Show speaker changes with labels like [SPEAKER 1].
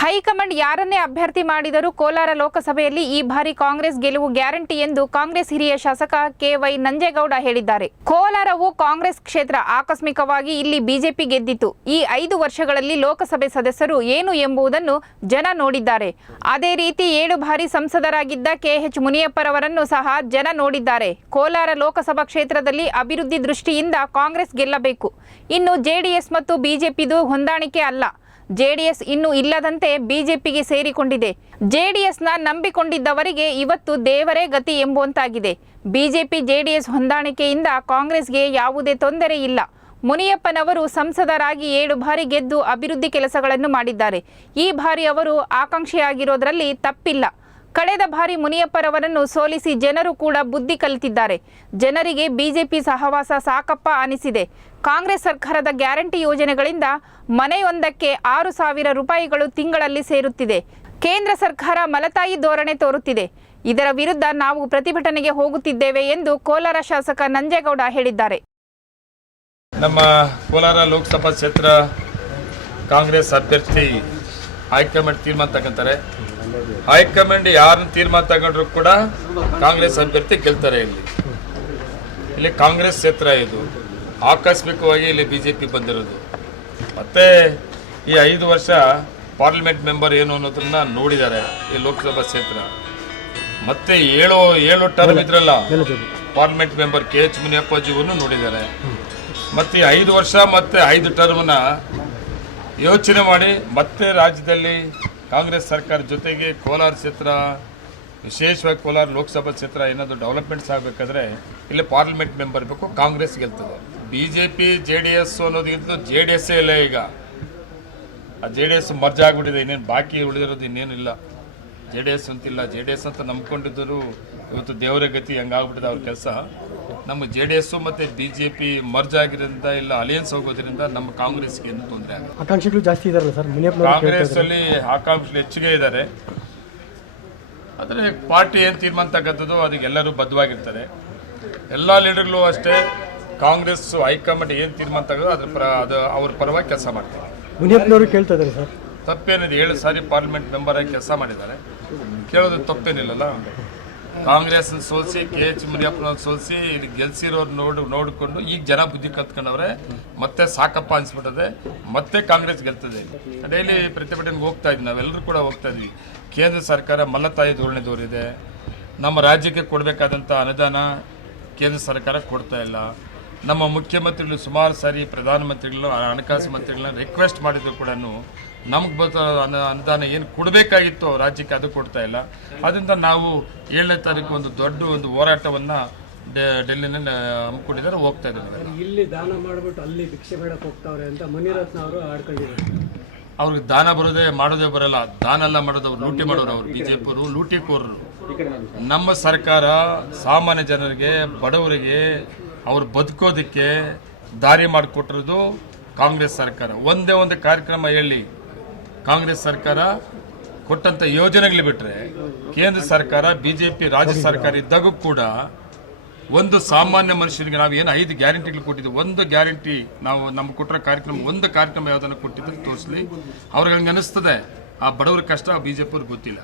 [SPEAKER 1] High command ಯಾರನ್ನೇ ಅಭ್ಯರ್ಥಿ ಮಾಡಿದರೂ ಕೋಲಾರ ಲೋಕಸಭೆಯಲ್ಲಿ ಈ ಬಾರಿ ಕಾಂಗ್ರೆಸ್ ಗೆಲುವು ಗ್ಯಾರಂಟಿ ಎಂದು ಕಾಂಗ್ರೆಸ್ ಹಿರಿಯ ಶಾಸಕ ಕೆವೈ ನಂಜೇಗೌಡ ಹೇಳಿದ್ದಾರೆ. ಕೋಲಾರವು ಕಾಂಗ್ರೆಸ್ ಕ್ಷೇತ್ರ ಆಕಸ್ಮಿಕವಾಗಿ ಇಲ್ಲಿ ಬಿಜೆಪಿ ಗೆದ್ದಿತು ಈ ಐದು ವರ್ಷಗಳಲ್ಲಿ ಲೋಕಸಭೆ ಸದಸ್ಯರು ಏನು ಎಂಬುದನ್ನು ಜನ ನೋಡಿದ್ದಾರೆ. ಅದೇ ರೀತಿ ಏಳು ಬಾರಿ ಸಂಸದರಾಗಿದ್ದ ಕೆಎಚ್ ಮುನಿಯಪ್ಪರವರನ್ನು ಸಹ ಜನ ನೋಡಿದ್ದಾರೆ. ಕೋಲಾರ ಲೋಕಸಭಾ ಕ್ಷೇತ್ರದಲ್ಲಿ ಅಭಿವೃದ್ಧಿ ದೃಷ್ಟಿಯಿಂದ ಕಾಂಗ್ರೆಸ್ ಗೆಲ್ಲಬೇಕು. ಇನ್ನು ಜೆಡಿಎಸ್ ಮತ್ತು ಬಿಜೆಪಿದು ಹೊಂದಾಣಿಕೆ ಅಲ್ಲ. ಜೆಡಿಎಸ್ ಇನ್ನು ಇಲ್ಲದಂತೆ ಬಿಜೆಪಿಗೆ ಸೇರಿಕೊಂಡಿದೆ. ಜೆಡಿಎಸ್ನ ನಂಬಿಕೊಂಡಿದ್ದವರಿಗೆ ಇವತ್ತು ದೇವರೇ ಗತಿ ಎಂಬುವಂತಾಗಿದೆ. ಬಿಜೆಪಿ ಜೆಡಿಎಸ್ ಹೊಂದಾಣಿಕೆಯಿಂದ ಕಾಂಗ್ರೆಸ್ಗೆ ಯಾವುದೇ ತೊಂದರೆ ಇಲ್ಲ. ಮುನಿಯಪ್ಪನವರು ಸಂಸದರಾಗಿ ಏಳು ಬಾರಿ ಗೆದ್ದು ಅಭಿವೃದ್ಧಿ ಕೆಲಸಗಳನ್ನು ಮಾಡಿದ್ದಾರೆ. ಈ ಬಾರಿ ಅವರು ಆಕಾಂಕ್ಷೆಯಾಗಿರೋದರಲ್ಲಿ ತಪ್ಪಿಲ್ಲ. ಕಳೆದ ಬಾರಿ ಮುನಿಯಪ್ಪರವರನ್ನು ಸೋಲಿಸಿ ಜನರು ಕೂಡ ಬುದ್ಧಿ ಕಲಿತಿದ್ದಾರೆ. ಜನರಿಗೆ ಬಿಜೆಪಿ ಸಹವಾಸ ಸಾಕಪ್ಪ ಅನಿಸಿದೆ. ಕಾಂಗ್ರೆಸ್ ಸರ್ಕಾರದ ಗ್ಯಾರಂಟಿ ಯೋಜನೆಗಳಿಂದ ಮನೆಯೊಂದಕ್ಕೆ ಆರು ಸಾವಿರ ರೂಪಾಯಿಗಳು ತಿಂಗಳಲ್ಲಿ ಸೇರುತ್ತಿದೆ. ಕೇಂದ್ರ ಸರ್ಕಾರ ಮಲತಾಯಿ ಧೋರಣೆ ತೋರುತ್ತಿದೆ. ಇದರ ವಿರುದ್ಧ ನಾವು ಪ್ರತಿಭಟನೆಗೆ ಹೋಗುತ್ತಿದ್ದೇವೆ ಎಂದು ಕೋಲಾರ ಶಾಸಕ ನಂಜೇಗೌಡ ಹೇಳಿದ್ದಾರೆ.
[SPEAKER 2] ನಮ್ಮ ಕೋಲಾರ ಲೋಕಸಭಾ ಕ್ಷೇತ್ರ ಕಾಂಗ್ರೆಸ್ ಅಭ್ಯರ್ಥಿ ಹೈಕಮಾಂಡ್ ತೀರ್ಮಾನ ತಗೊಂತಾರೆ. ಹೈಕಮಾಂಡ್ ಯಾರನ್ನ ತೀರ್ಮಾನ ತಗೊಂಡ್ರು ಕೂಡ ಕಾಂಗ್ರೆಸ್ ಅಭ್ಯರ್ಥಿ ಗೆಲ್ತಾರೆ ಇಲ್ಲಿ. ಇಲ್ಲಿ ಕಾಂಗ್ರೆಸ್ ಕ್ಷೇತ್ರ ಇದು. ಆಕಸ್ಮಿಕವಾಗಿ ಇಲ್ಲಿ ಬಿ ಜೆ ಪಿ ಬಂದಿರೋದು. ಮತ್ತೆ ಈ ಐದು ವರ್ಷ ಪಾರ್ಲಿಮೆಂಟ್ ಮೆಂಬರ್ ಏನು ಅನ್ನೋದನ್ನ ನೋಡಿದ್ದಾರೆ ಈ ಲೋಕಸಭಾ ಕ್ಷೇತ್ರ. ಮತ್ತೆ ಏಳು ಏಳು ಟರ್ಮ್ ಇದ್ರಲ್ಲ ಪಾರ್ಲಿಮೆಂಟ್ ಮೆಂಬರ್ ಕೆ ಎಚ್ ಮುನಿಯಪ್ಪಾಜಿಯನ್ನು ನೋಡಿದ್ದಾರೆ. ಮತ್ತೆ ಈ ಐದು ವರ್ಷ ಮತ್ತೆ ಐದು ಟರ್ಮ್ನ ಯೋಚನೆ ಮಾಡಿ ಮತ್ತೆ ರಾಜ್ಯದಲ್ಲಿ ಕಾಂಗ್ರೆಸ್ ಸರ್ಕಾರ ಜೊತೆಗೆ ಕೋಲಾರ ಕ್ಷೇತ್ರ, ವಿಶೇಷವಾಗಿ ಕೋಲಾರ ಲೋಕಸಭಾ ಕ್ಷೇತ್ರ ಏನಾದರೂ ಡೆವಲಪ್ಮೆಂಟ್ಸ್ ಆಗಬೇಕಾದ್ರೆ ಇಲ್ಲಿ ಪಾರ್ಲಿಮೆಂಟ್ ಮೆಂಬರ್ ಬೇಕು Congress ಗೆಲ್ತದೆ. B J P J D S ಅನ್ನೋದಕ್ಕಿಂತ ಜೆ ಡಿ ಎಸ್ಸೇ ಇಲ್ಲ ಈಗ. ಆ ಜೆ ಡಿ ಎಸ್ ಮರ್ಜ್ ಆಗಿಬಿಟ್ಟಿದೆ, ಇನ್ನೇನು ಬಾಕಿ ಉಳಿದಿರೋದು ಇನ್ನೇನಿಲ್ಲ. ಜೆ ಡಿ ಎಸ್ ಅಂತಿಲ್ಲ. ಜೆ ಡಿ ಎಸ್ ಅಂತ ನಂಬ್ಕೊಂಡಿದ್ದರು ಇವತ್ತು ದೇವರ ಗತಿ ಹಂಗಾಗ್ಬಿಟ್ಟಿದೆ ಅವ್ರ ಕೆಲಸ. ನಮ್ಮ ಜೆ ಡಿ ಎಸ್ ಮತ್ತು ಬಿ ಜೆ ಪಿ ಮರ್ಜ್ ಆಗಿರೋದ್ರಿಂದ ಇಲ್ಲ ಅಲಿಯನ್ಸ್ ಹೋಗೋದ್ರಿಂದ ನಮ್ಮ ಕಾಂಗ್ರೆಸ್ಗೆ ಏನು ತೊಂದರೆ ಆಗುತ್ತೆ
[SPEAKER 3] ಆಕಾಂಕ್ಷಿಗಳು ಜಾಸ್ತಿ ಇದಾರಲ್ಲ ಸರ್? ಮುನಿಯಪ್ಪನವರು
[SPEAKER 2] ಕಾಂಗ್ರೆಸ್ ಅಲ್ಲಿ ಆಕಾಂಕ್ಷೆ ಹೆಚ್ಚಿಗೆ ಇದ್ದಾರೆ. ಆದರೆ ಪಾರ್ಟಿ ಏನು ತೀರ್ಮಾನ ತಗತ್ತದೋ ಅದಕ್ಕೆ ಎಲ್ಲರೂ ಬದ್ಧವಾಗಿರ್ತಾರೆ. ಎಲ್ಲ ಲೀಡರ್ಗಳು ಅಷ್ಟೇ ಕಾಂಗ್ರೆಸ್ ಹೈಕಮಾಂಡ್ ಏನು ತೀರ್ಮಾನ ತಗೋದು ಅದ್ರ ಪರ ಅದು ಅವ್ರ ಪರವಾಗಿ ಕೆಲಸ ಮಾಡ್ತಾರೆ.
[SPEAKER 3] ಮುನಿಯಪ್ಪನವರು ಕೇಳ್ತಾ ಇದ್ದಾರೆ ಸರ್.
[SPEAKER 2] ತಪ್ಪೇನಿದೆ ಏಳು ಸಾರಿ ಪಾರ್ಲಿಮೆಂಟ್ ಮೆಂಬರ್ ಆಗಿ ಕೆಲಸ ಮಾಡಿದ್ದಾರೆ. ಕೇಳೋದು ತಪ್ಪೇನಿಲ್ಲಲ್ಲ? ಕಾಂಗ್ರೆಸ್ ಸೋಲಿಸಿ, ಕೆ ಎಚ್ ಮುನಿಯಪ್ಪನವ್ರು ಸೋಲಿಸಿ, ಇಲ್ಲಿ ಗೆಲ್ಸಿರೋರು ನೋಡು, ನೋಡಿಕೊಂಡು ಈಗ ಜನ ಬುದ್ಧಿ ಕತ್ಕೊಂಡವ್ರೆ, ಮತ್ತೆ ಸಾಕಪ್ಪ ಅನ್ಸ್ಬಿಟ್ಟದೆ, ಮತ್ತೆ ಕಾಂಗ್ರೆಸ್ ಗೆಲ್ತದೆ. ಡೈಲಿ ಪ್ರತಿಭಟನೆಗೆ ಹೋಗ್ತಾ ಇದ್ವಿ, ನಾವೆಲ್ಲರೂ ಕೂಡ ಹೋಗ್ತಾ ಇದ್ವಿ. ಕೇಂದ್ರ ಸರ್ಕಾರ ಮಲ್ಲತಾಯಿ ಧೋರಣೆ ದೂರಿದೆ ನಮ್ಮ ರಾಜ್ಯಕ್ಕೆ ಕೊಡಬೇಕಾದಂಥ ಅನುದಾನ ಕೇಂದ್ರ ಸರ್ಕಾರ ಕೊಡ್ತಾ ಇಲ್ಲ. ನಮ್ಮ ಮುಖ್ಯಮಂತ್ರಿಗಳು ಸುಮಾರು ಸಾರಿ ಪ್ರಧಾನಮಂತ್ರಿಗಳು ಹಣಕಾಸು ಮಂತ್ರಿಗಳನ್ನ ರಿಕ್ವೆಸ್ಟ್ ಮಾಡಿದ್ರು ಕೂಡ ನಮ್ಗೆ ಬರ್ತಾ ಅನು- ಅನುದಾನ ಏನು ಕೊಡಬೇಕಾಗಿತ್ತು ರಾಜ್ಯಕ್ಕೆ ಅದು ಕೊಡ್ತಾ ಇಲ್ಲ. ಅದರಿಂದ ನಾವು ಏಳನೇ ತಾರೀಕು ಒಂದು ದೊಡ್ಡ ಒಂದು ಹೋರಾಟವನ್ನು ಡೆಲ್ಲಿನಲ್ಲಿ ಹಮ್ಮಿಕೊಂಡಿದ್ದಾರೆ ಹೋಗ್ತಾ ಇದ್ದಾರೆ.
[SPEAKER 4] ಇಲ್ಲಿ ದಾನ ಮಾಡಿಬಿಟ್ಟು ಅಲ್ಲಿ ಭಿಕ್ಷೆ ಬೇಡಕ್ಕೆ ಹೋಗ್ತಾವ್ರೆ ಅಂತ ಮುನಿರತ್ನ ಅವರು ಆಡ್ಕೊಂಡಿದ್ದಾರೆ.
[SPEAKER 2] ಅವ್ರಿಗೆ ದಾನ ಬರೋದೇ ಮಾಡೋದೇ ಬರಲ್ಲ. ದಾನ ಎಲ್ಲ ಮಾಡೋದು ಅವ್ರು ಲೂಟಿ ಮಾಡೋರು ಅವ್ರು ಬಿಜೆಪಿಯವರು ಲೂಟಿಕೋರರು ನಮ್ಮ ಸರ್ಕಾರ ಸಾಮಾನ್ಯ ಜನರಿಗೆ ಬಡವರಿಗೆ ಅವ್ರು ಬದುಕೋದಕ್ಕೆ ದಾರಿ ಮಾಡಿಕೊಟ್ಟಿರೋದು ಕಾಂಗ್ರೆಸ್ ಸರ್ಕಾರ. ಒಂದೇ ಒಂದು ಕಾರ್ಯಕ್ರಮ ಹೇಳಿ, ಕಾಂಗ್ರೆಸ್ ಸರ್ಕಾರ ಕೊಟ್ಟಂಥ ಯೋಜನೆಗಳು ಬಿಟ್ಟರೆ ಕೇಂದ್ರ ಸರ್ಕಾರ ಬಿ ಜೆ ಪಿ ರಾಜ್ಯ ಸರ್ಕಾರ ಇದ್ದಾಗೂ ಕೂಡ ಒಂದು ಸಾಮಾನ್ಯ ಮನುಷ್ಯನಿಗೆ ನಾವು ಏನು ಐದು ಗ್ಯಾರಂಟಿಗಳು ಕೊಟ್ಟಿದ್ದೀವಿ ಒಂದು ಗ್ಯಾರಂಟಿ ನಾವು ನಮ್ಗೆ ಕೊಟ್ಟಿರೋ ಕಾರ್ಯಕ್ರಮ, ಒಂದು ಕಾರ್ಯಕ್ರಮ ಯಾವುದನ್ನು ಕೊಟ್ಟಿದ್ರೆ ತೋರಿಸ್ಲಿ. ಅವ್ರಿಗೆ ಹಂಗೆ ಅನಿಸ್ತದೆ ಆ ಬಡವ್ರ ಕಷ್ಟ ಬಿ ಜೆ ಗೊತ್ತಿಲ್ಲ.